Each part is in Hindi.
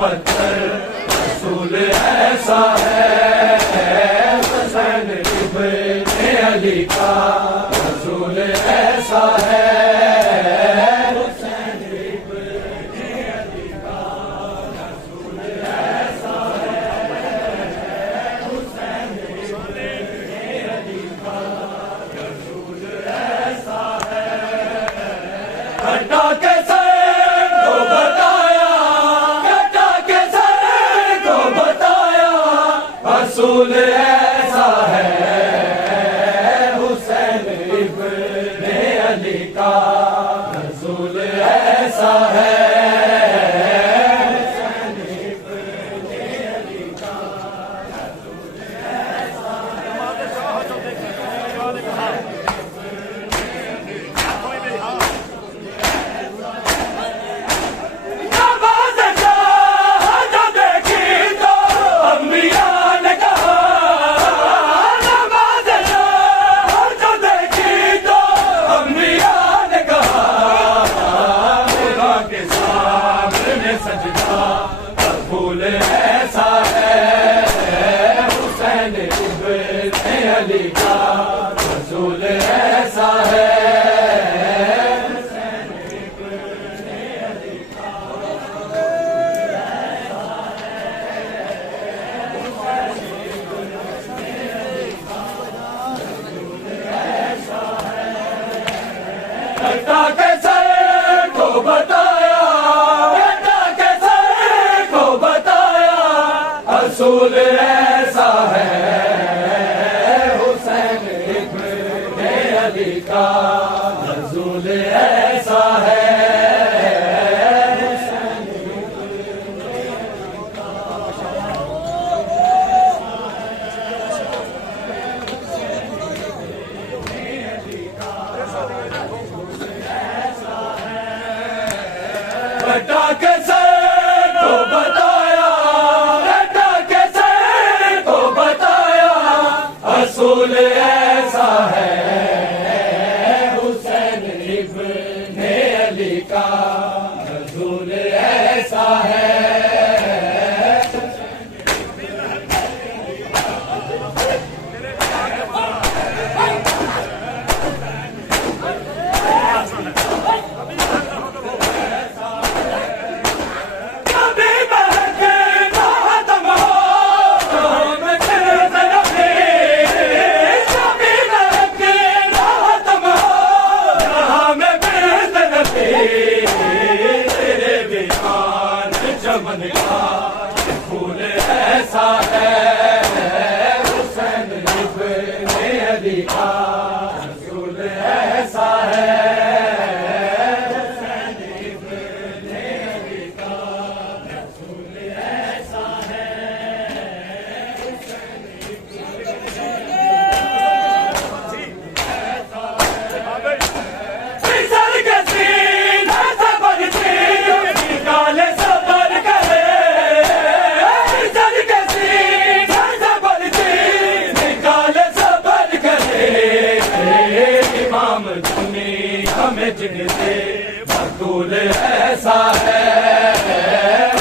पत्थर रसूल ऐसा है, हुसैन इब्ने अली का रसूल ऐसा है, हुसैन इब्ने अली का रसूल ऐसा है, हुसैन इब्ने अली का रसूल ऐसा है। घटा के सर को बताया, घटा के सर को बताया, रसूल ऐसा है, हुसैन इब्ने अली का रसूल ऐसा है, हुसैन इब्ने अली का रसूल ऐसा कबूल ऐसा है, हुसैन इब्ने अली का रसूल ऐसा है, हुसैन इब्ने अली का रसूल ऐसा है, हुसैन इब्ने अली का रसूल ऐसा है। घटा के सर को बताया, रसूल ऐसा है, हुसैन इब्ने अली का रसूल ऐसा है, हुसैन इब्ने अली का रसूल ऐसा है। घटा के सर को बताया, रसूल ऐसा है, हुसैन इब्ने अली का रसूल ऐसा है, चमन का फूल ऐसा है, हुसैन इब्ने अली का रसूल ऐसा है, हुसैन इब्ने अली का रसूल ऐसा है, हुसैन इब्ने हमें जिनसे बतूल ऐसा है,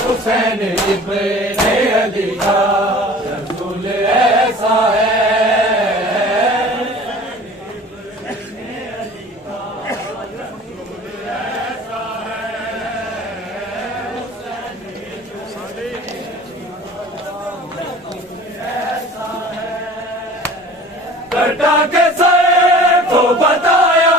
हुसैन इब्ने अली का रसूल ऐसा है, हुसैन इब्ने अली का रसूल ऐसा है, हुसैन इब्ने ऐसा है। घटा के सर को बताया,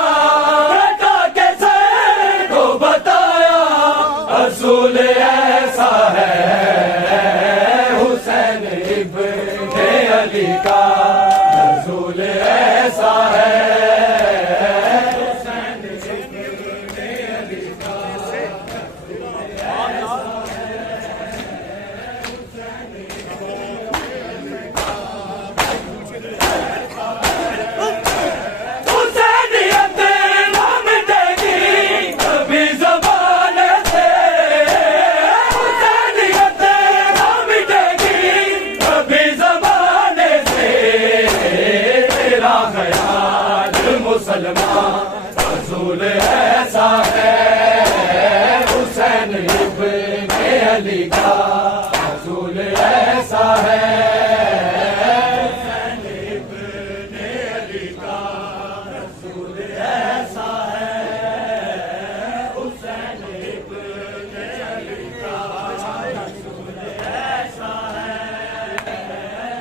रसूल ऐसा है,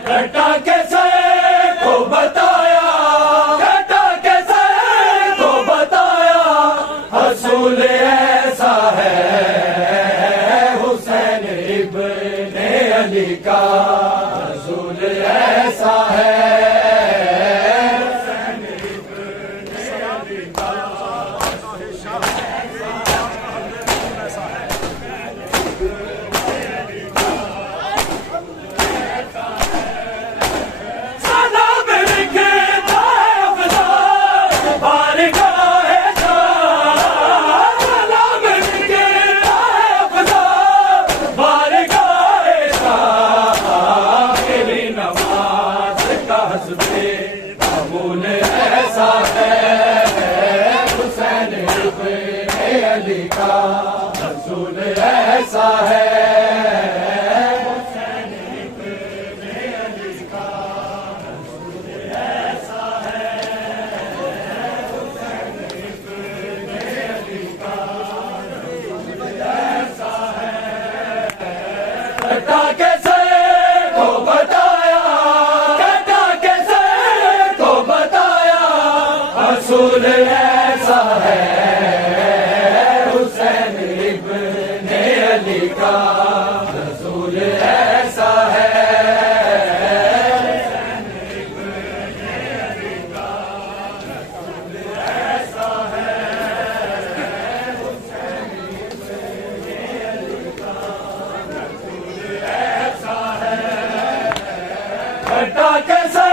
घटा कैसे को बताया, घटा कैसे को बताया, असूल ऐसा है हुसैन इब्ने अली का, असूल ऐसा है हुसैन इब्ने अली का। अमूल ऐसा है हुसैन इब्ने अली का, रसूल ऐसा है हुसैन इब्ने अली का, रसूल ऐसा है हुसैन इब्ने अली का, रसूल ऐसा है। घटा कैसे को बताया, रसूल ऐसा है हुसैन इब्ने अली का, रसूल ऐसा है हुसैन इब्ने अली का, रसूल ऐसा है हुसैन इब्ने अली का, रसूल ऐसा है। घटा कैसे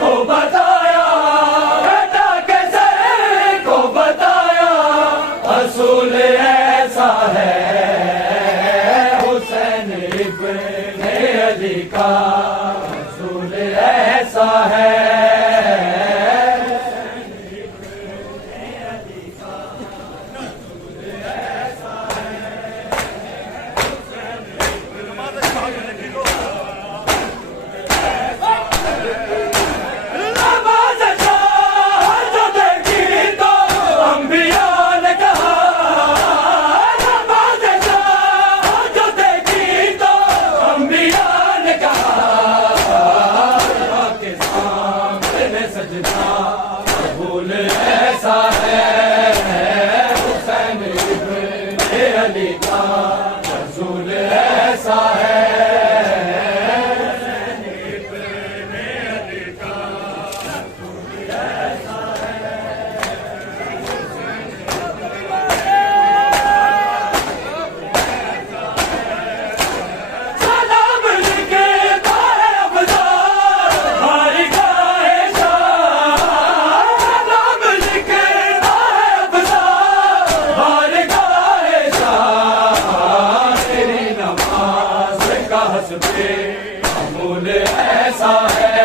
को बताया, रसूल ऐसा है हुसैन इब्ने अली का, रसूल ऐसा है हुसैन इब्ने अली का, रसूल ऐसा है हुसैन नमाज़ शाह जो देखी तो अंबिया ने कहा, नमाज़ शाह जो देखी तो अंबिया ने कहा, के सामने सजदा कबूल ऐसा है हुसैन इब्ने अली का, रसूल ऐसा है हुसैन इब्ने अली का, रसूल ऐसा है। सलाम लिखे तारे अफ़ज़ाल भारी गाहे शाह, सलाम लिखे तारे अफ़ज़ाल भारी गाहे शाह, तेरी नमाज़ का हस्बे अमूल ऐसा है